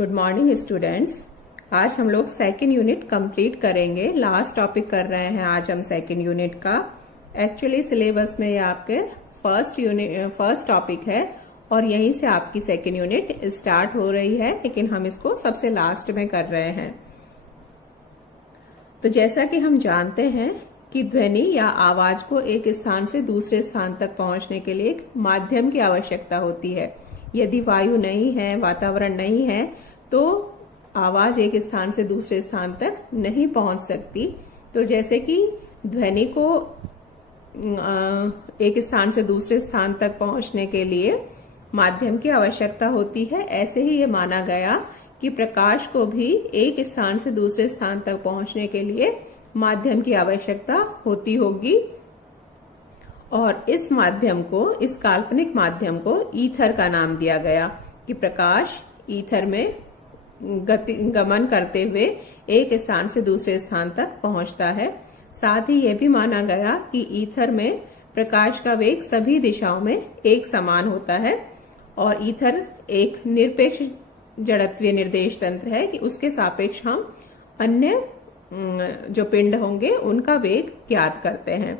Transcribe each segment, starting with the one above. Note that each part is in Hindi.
Good morning students. आज हम लोग सेकेंड यूनिट कंप्लीट करेंगे। लास्ट टॉपिक कर रहे हैं आज हम सेकेंड यूनिट का। एक्चुअली सिलेबस में ये आपके फर्स्ट टॉपिक है और यहीं से आपकी सेकेंड यूनिट स्टार्ट हो रही है, लेकिन हम इसको सबसे लास्ट में कर रहे हैं। तो जैसा कि हम जानते हैं कि ध्वनि या आवाज को एक स्थान से दूसरे स्थान तक पहुंचने के लिए एक माध्यम की आवश्यकता होती है। यदि वायु नहीं है, वातावरण नहीं है, तो आवाज एक स्थान से दूसरे स्थान तक नहीं पहुंच सकती। तो जैसे कि ध्वनि को एक स्थान से दूसरे स्थान तक पहुंचने के लिए माध्यम की आवश्यकता होती है, ऐसे ही ये माना गया कि प्रकाश को भी एक स्थान से दूसरे स्थान तक पहुंचने के लिए माध्यम की आवश्यकता होती होगी। और इस माध्यम को, इस काल्पनिक माध्यम को ईथर का नाम दिया गया कि प्रकाश ईथर में गमन करते हुए एक स्थान से दूसरे स्थान तक पहुंचता है। साथ ही यह भी माना गया कि ईथर में प्रकाश का वेग सभी दिशाओं में एक समान होता है और ईथर एक निरपेक्ष जड़त्वीय निर्देश तंत्र है कि उसके सापेक्ष हम अन्य जो पिंड होंगे उनका वेग ज्ञात करते हैं।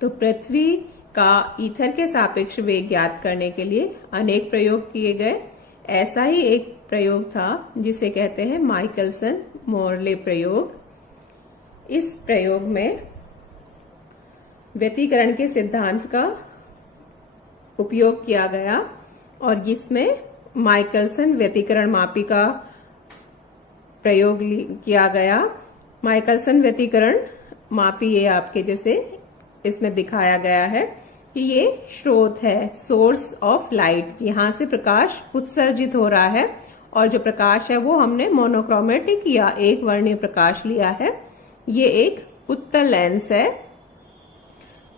तो पृथ्वी का ईथर के सापेक्ष वेग ज्ञात करने के लिए अनेक प्रयोग किए गए। ऐसा ही एक प्रयोग था जिसे कहते हैं माइकलसन मोरले प्रयोग। इस प्रयोग में व्यतिकरण के सिद्धांत का उपयोग किया गया और जिसमें माइकलसन व्यतिकरण मापी का प्रयोग किया गया। माइकलसन व्यतिकरण मापी ये आपके जैसे इसमें दिखाया गया है कि ये स्रोत है, सोर्स ऑफ लाइट। यहाँ से प्रकाश उत्सर्जित हो रहा है और जो प्रकाश है वो हमने मोनोक्रोमेटिक या एक वर्णीय प्रकाश लिया है। ये एक उत्तल लेंस है।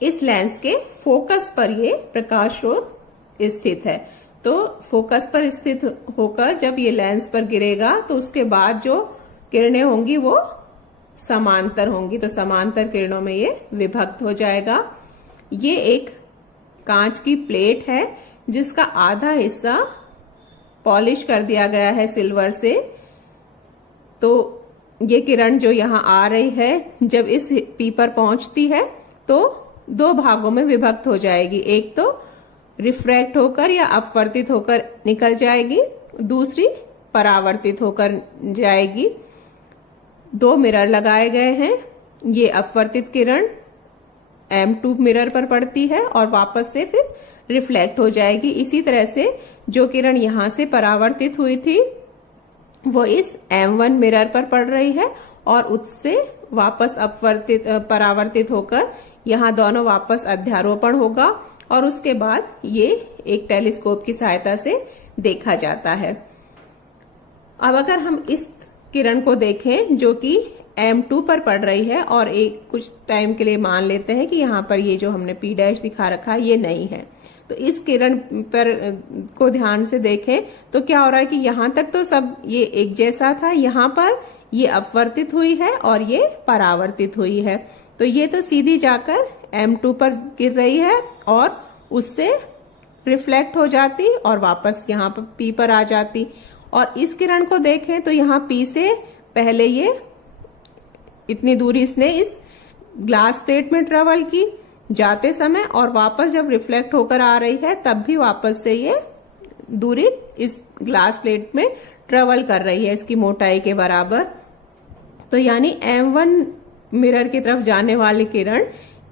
इस लेंस के फोकस पर ये प्रकाश स्रोत स्थित है। तो फोकस पर स्थित होकर जब ये लेंस पर गिरेगा तो उसके बाद जो किरणें होंगी वो समांतर होंगी, तो समांतर किरणों में ये विभक्त हो जाएगा। ये एक कांच की प्लेट है जिसका आधा हिस्सा पॉलिश कर दिया गया है सिल्वर से। तो ये किरण जो यहाँ आ रही है, जब इस पी पर पहुंचती है तो दो भागों में विभक्त हो जाएगी। एक तो रिफ्रैक्ट होकर या अपवर्तित होकर निकल जाएगी, दूसरी परावर्तित होकर जाएगी। दो मिरर लगाए गए हैं। ये अपवर्तित किरण M2 मिरर पर पड़ती है और वापस से फिर रिफ्लेक्ट हो जाएगी। इसी तरह से जो किरण यहां से परावर्तित हुई थी वो इस M1 मिरर पर पड़ रही है और उससे वापस परावर्तित होकर यहाँ दोनों वापस अध्यारोपण होगा और उसके बाद ये एक टेलीस्कोप की सहायता से देखा जाता है। अब अगर हम इस किरण को देखें जो कि M2 पर पड़ रही है और एक कुछ टाइम के लिए मान लेते हैं कि यहाँ पर ये जो हमने P' दिखा रखा है ये नहीं है, तो इस किरण पर को ध्यान से देखें तो क्या हो रहा है कि यहाँ तक तो सब ये एक जैसा था, यहाँ पर ये अपवर्तित हुई है और ये परावर्तित हुई है। तो ये तो सीधी जाकर M2 पर गिर रही है और उससे रिफ्लेक्ट हो जाती और वापस यहाँ पर P पर आ जाती। और इस किरण को देखें तो यहाँ P से पहले ये इतनी दूरी इसने इस ग्लास प्लेट में ट्रेवल की जाते समय और वापस जब रिफ्लेक्ट होकर आ रही है तब भी वापस से ये दूरी इस ग्लास प्लेट में ट्रेवल कर रही है इसकी मोटाई के बराबर। तो यानी M1 मिरर की तरफ जाने वाली किरण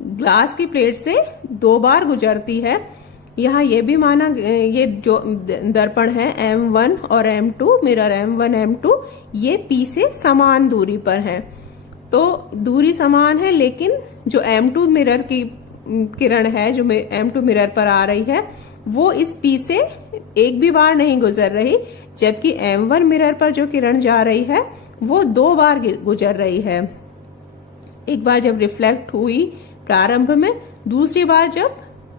ग्लास की प्लेट से दो बार गुजरती है। यहाँ ये भी माना, ये जो दर्पण है M1 और M2, मिरर M1 M2, ये P से समान दूरी पर हैं। तो दूरी समान है, लेकिन जो M2 मिरर की किरण है जो M2 मिरर पर आ रही है वो इस P से एक भी बार नहीं गुजर रही, जबकि M1 मिरर पर जो किरण जा रही है वो दो बार गुजर रही है। एक बार जब रिफ्लेक्ट हुई प्रारंभ में, दूसरी बार जब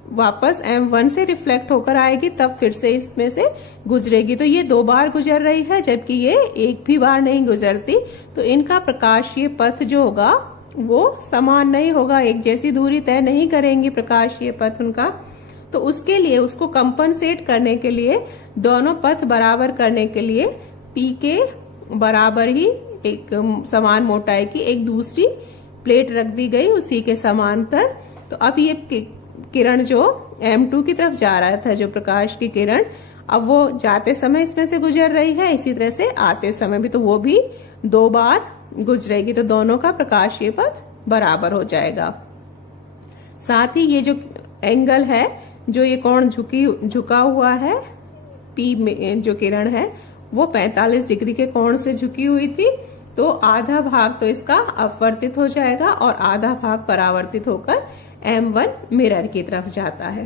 वापस M1 से रिफ्लेक्ट होकर आएगी तब फिर से इसमें से गुजरेगी। तो ये दो बार गुजर रही है जबकि ये एक भी बार नहीं गुजरती। तो इनका प्रकाशीय पथ जो होगा वो समान नहीं होगा, एक जैसी दूरी तय नहीं करेंगी प्रकाशीय पथ उनका। तो उसके लिए उसको कंपनसेट करने के लिए दोनों पथ बराबर करने के लिए P के बराबर ही एक समान मोटाई की एक दूसरी प्लेट रख दी गई उसी के समांतर। तो अब ये किरण जो M2 की तरफ जा रहा था, जो प्रकाश की किरण, अब वो जाते समय इसमें से गुजर रही है, इसी तरह से आते समय भी, तो वो भी 2 बार गुजरेगी। तो दोनों का प्रकाशीय पथ बराबर हो जाएगा। साथ ही ये जो एंगल है, जो ये कोण झुका हुआ है, P में जो किरण है वो 45 डिग्री के कोण से झुकी हुई थी, तो आधा भाग तो इसका अपवर्तित हो जाएगा और आधा भाग परावर्तित होकर M1 मिरर की तरफ जाता है।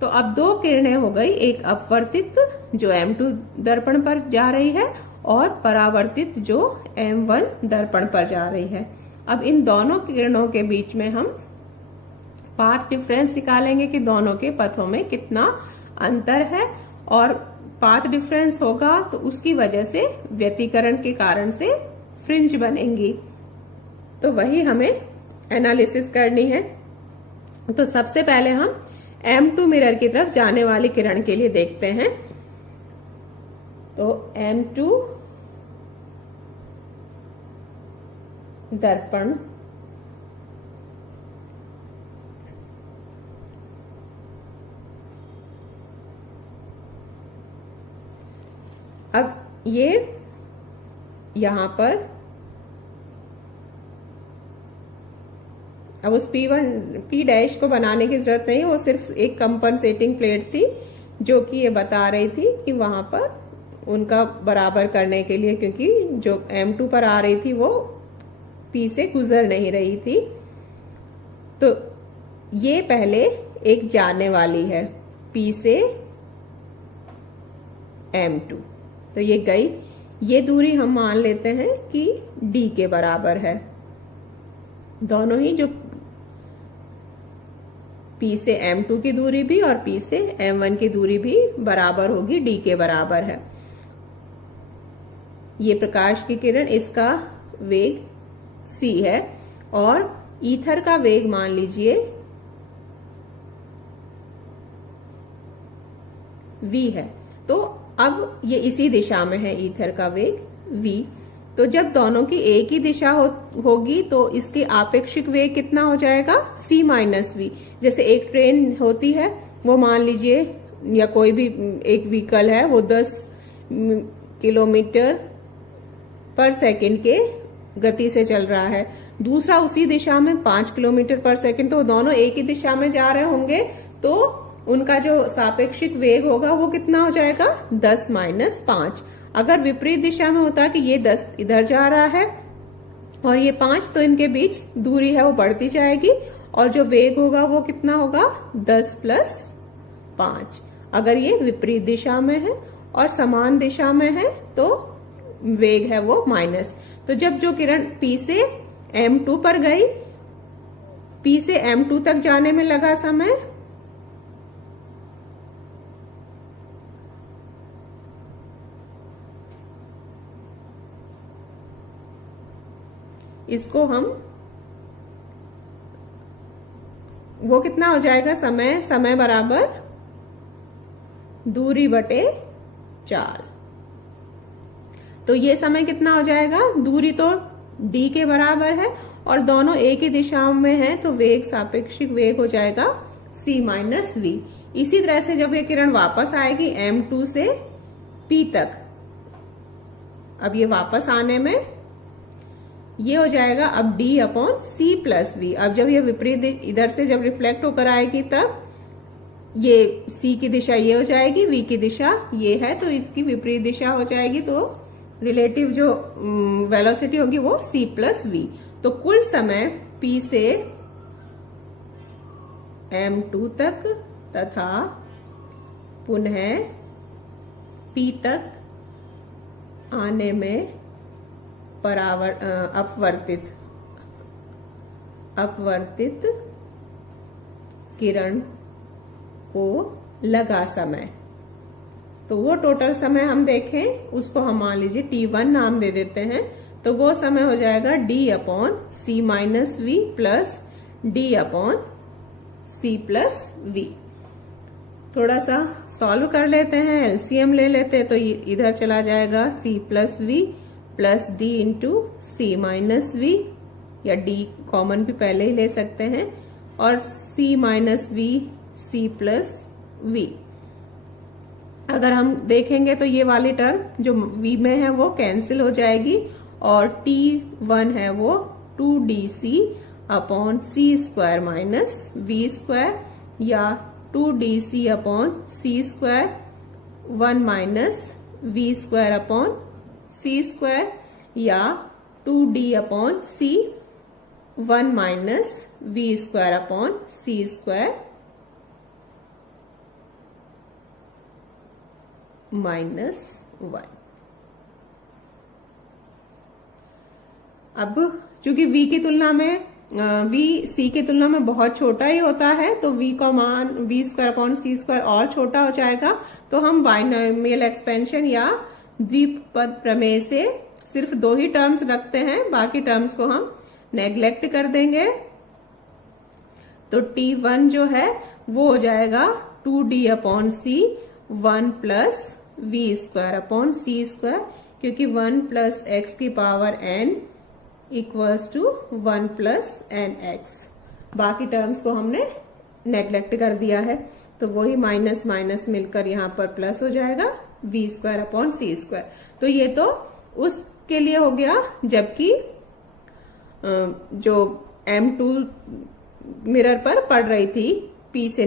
तो अब 2 किरणें हो गई, एक अपवर्तित जो M2 दर्पण पर जा रही है और परावर्तित जो M1 दर्पण पर जा रही है। अब इन दोनों किरणों के बीच में हम पाथ डिफरेंस निकालेंगे कि दोनों के पथों में कितना अंतर है, और पाथ डिफरेंस होगा तो उसकी वजह से व्यतिकरण के कारण से फ्रिंज बनेंगी। तो वही हमें एनालिसिस करनी है। तो सबसे पहले हम M2 मिरर की तरफ जाने वाली किरण के लिए देखते हैं। तो M2 दर्पण अब ये यहां पर, अब उस P डैश को बनाने की जरूरत नहीं, वो सिर्फ एक कंपनसेटिंग प्लेट थी जो कि ये बता रही थी कि वहां पर उनका बराबर करने के लिए, क्योंकि जो M2 पर आ रही थी वो P से गुजर नहीं रही थी। तो ये पहले एक जाने वाली है P से M2, तो ये गई। ये दूरी हम मान लेते हैं कि D के बराबर है। दोनों ही, जो P से M2 की दूरी भी और P से M1 की दूरी भी बराबर होगी, D के बराबर है। ये प्रकाश की किरण, इसका वेग c है और ईथर का वेग मान लीजिए v है। तो अब ये इसी दिशा में है, ईथर का वेग v। तो जब दोनों की एक ही दिशा होगी तो इसके आपेक्षिक वेग कितना हो जाएगा, c माइनस वी। जैसे एक ट्रेन होती है, वो मान लीजिए, या कोई भी एक व्हीकल है, वो 10 किलोमीटर पर सेकंड के गति से चल रहा है, दूसरा उसी दिशा में 5 किलोमीटर पर सेकंड, तो दोनों एक ही दिशा में जा रहे होंगे, तो उनका जो सापेक्षिक वेग होगा वो कितना हो जाएगा, 10 माइनस 5। अगर विपरीत दिशा में होता कि ये 10 इधर जा रहा है और ये 5, तो इनके बीच दूरी है वो बढ़ती जाएगी और जो वेग होगा वो कितना होगा, 10 प्लस 5। अगर ये विपरीत दिशा में है और समान दिशा में है तो वेग है वो माइनस। तो जब जो किरण P से M2 पर गई, P से M2 तक जाने में लगा समय इसको हम, वो कितना हो जाएगा, समय बराबर दूरी बटे 4। तो ये समय कितना हो जाएगा, दूरी तो d के बराबर है और दोनों एक ही दिशा में है, तो वेग, सापेक्षिक वेग हो जाएगा c माइनस वी। इसी तरह से जब ये किरण वापस आएगी M2 से P तक, अब ये वापस आने में ये हो जाएगा अब d upon c plus v. अब जब ये विपरीत इधर से जब रिफ्लेक्ट होकर आएगी तब ये c की दिशा ये हो जाएगी, v की दिशा ये है, तो इसकी विपरीत दिशा हो जाएगी, तो रिलेटिव जो वेलोसिटी होगी वो c प्लस वी। तो कुल समय P से M2 तक तथा पुनः P तक आने में अपवर्तित किरण को लगा समय। तो वो टोटल समय हम देखें, उसको हम मान लीजिए T1 नाम दे देते हैं। तो वो समय हो जाएगा d upon c minus v plus d upon c plus v. थोड़ा सा सॉल्व कर लेते हैं, एलसीएम ले लेते हैं, तो इधर चला जाएगा c plus v plus d into c minus v, या d कॉमन भी पहले ही ले सकते हैं, और c minus v c plus v. अगर हम देखेंगे तो ये वाली टर्म जो v में है वो कैंसिल हो जाएगी, और t1 है वो 2dc upon c square minus v square, या 2dc upon c square 1 minus v square upon c square, या 2d upon c 1 minus v square upon c square minus 1। अब चूंकि v की तुलना में v c की तुलना में बहुत छोटा ही होता है, तो v का मान v square upon c square और छोटा हो जाएगा, तो हम बाइनोमियल एक्सपेंशन या द्विपद प्रमेय से सिर्फ 2 ही टर्म्स रखते हैं, बाकी टर्म्स को हम नेग्लेक्ट कर देंगे। तो t1 जो है वो हो जाएगा 2d upon c 1 plus v square upon c square, क्योंकि 1 प्लस एक्स की power n equals to 1 plus n x. बाकी टर्म्स को हमने नेग्लेक्ट कर दिया है, तो वही माइनस माइनस मिलकर यहाँ पर प्लस हो जाएगा v square upon c square. तो ये तो उसके लिए हो गया जबकि जो M2 मिरर पर पड़ रही थी P से